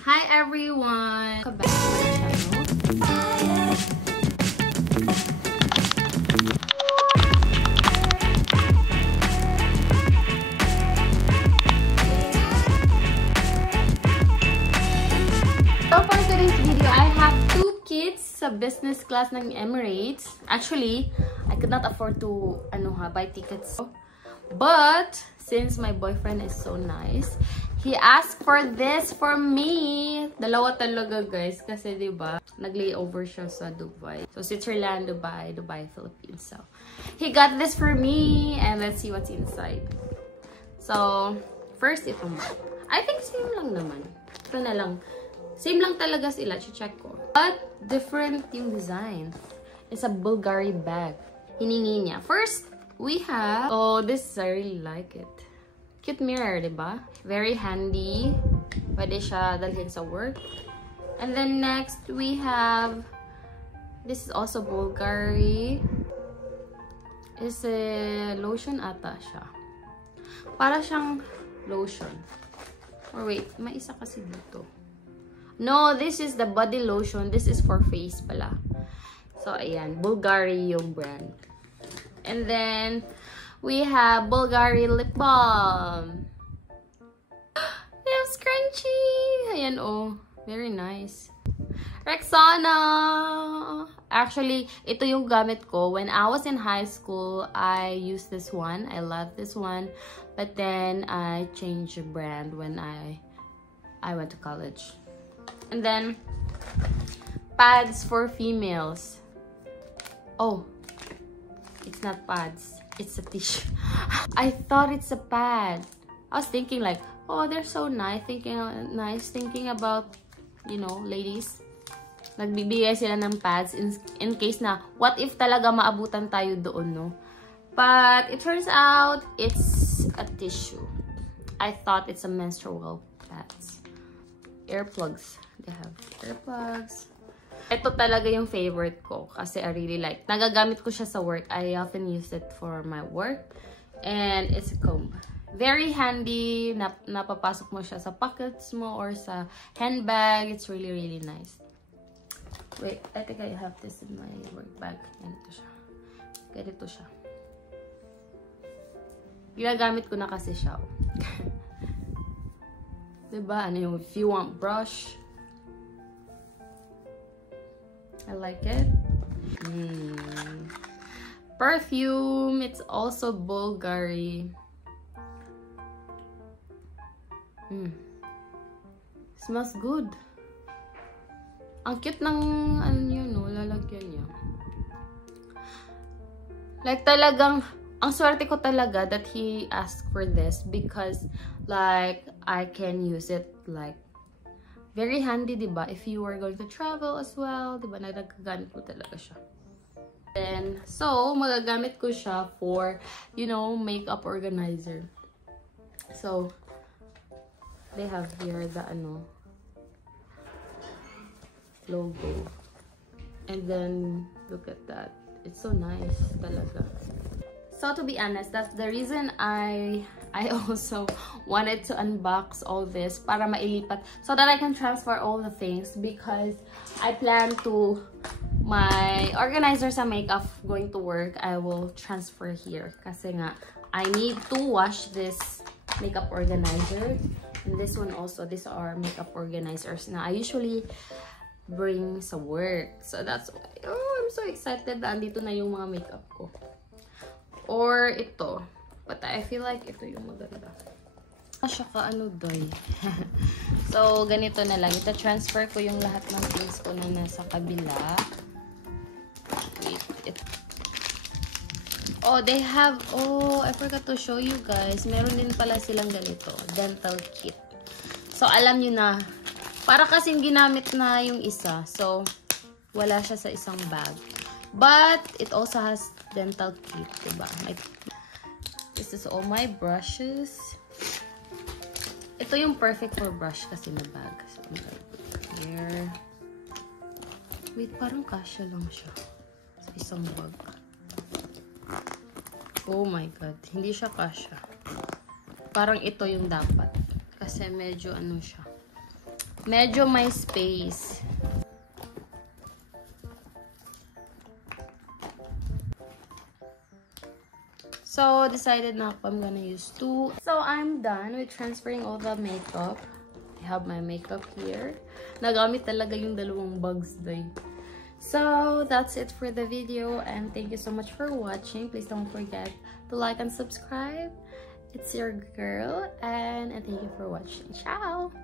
Hi everyone! Welcome back to my channel. So for today's video, I have two kids sa business class ng Emirates. Actually, I could not afford to buy tickets. But since my boyfriend is so nice, he asked for this for me. Dalawa talaga guys. Kasi diba, nag-layover siya sa Dubai. So Switzerland, Dubai, Philippines. So he got this for me. And let's see what's inside. So first ito mo. I think same lang naman. Ito na lang. Same lang talaga sila. Check ko. But different yung design. It's a Bulgari bag. Hiningi niya. First, we have... Oh, this I really like it. Cute mirror, diba? Very handy. Pwede siya dalhin sa work. And then next, we have... This is also Bulgari. It's a lotion ata siya. Para siyang lotion. Or wait, may isa kasi dito. No, this is the body lotion. This is for face pala. So, ayan. Bulgari yung brand. And then, we have Bulgari lip balm. They have scrunchie. Ayan, oh. Very nice. Rexona. Actually, ito yung gamit ko. When I was in high school, I used this one. I love this one. But then, I changed the brand when I went to college. And then, pads for females. Oh. It's not pads. It's a tissue. I thought it's a pad. I was thinking like, oh, they're so nice. Thinking about, you know, ladies. Nagbibigay sila ng pads in case na, what if talaga maabutan tayo doon, no? But it turns out it's a tissue. I thought it's a menstrual pads. Earplugs. They have earplugs. Ito talaga yung favorite ko kasi I really like. Nagagamit ko siya sa work. I often use it for my work. And it's a comb. Very handy. Napapasok mo siya sa pockets mo or sa handbag. It's really, really nice. Wait, I think I have this in my work bag. Ganito siya. Ganito siya. Ginagamit ko na kasi siya. Diba? Ano yung, if you want brush, I like it. Perfume. It's also Bulgari. Smells good. Ang cute ng ano yun, no? Lalagyan niya. Like talagang, ang swerte ko talaga that he asked for this because like I can use it like very handy, diba? If you are going to travel as well, diba? Nagagamit ko talaga siya. Then, so, magagamit ko siya for, you know, makeup organizer. So, they have here the, logo. And then, look at that. It's so nice talaga. So, to be honest, that's the reason I also wanted to unbox all this para mailipat so that I can transfer all the things because I plan to, my organizer sa makeup going to work, I will transfer here kasi nga, I need to wash this makeup organizer and this one also. These are makeup organizers na I usually bring sa work. So that's why, oh, I'm so excited na andito na yung mga makeup ko. Or ito. But I feel like ito yung maganda. Siya ka doy. So, ganito na lang. Ita-transfer ko yung lahat ng things ko na nasa kabila. Wait. Oh, they have... Oh, I forgot to show you guys. Meron din pala silang ganito. Dental kit. So, alam nyo na. Para kasing ginamit na yung isa. So, wala siya sa isang bag. But, it also has dental kit, diba? Like, this is all my brushes. Ito yung perfect for brush kasi na bag. So, I'm gonna put it here. Wait, parang kasya lang siya. Sa isang bag. Oh my God. Hindi siya kasya. Parang ito yung dapat. Kasi medyo siya. medyo may space. So, decided na ako I'm gonna use 2. So, I'm done with transferring all the makeup. I have my makeup here. Nagamit talaga yung dalawang bags doy. So, that's it for the video. And thank you so much for watching. Please don't forget to like and subscribe. It's your girl. And thank you for watching. Ciao!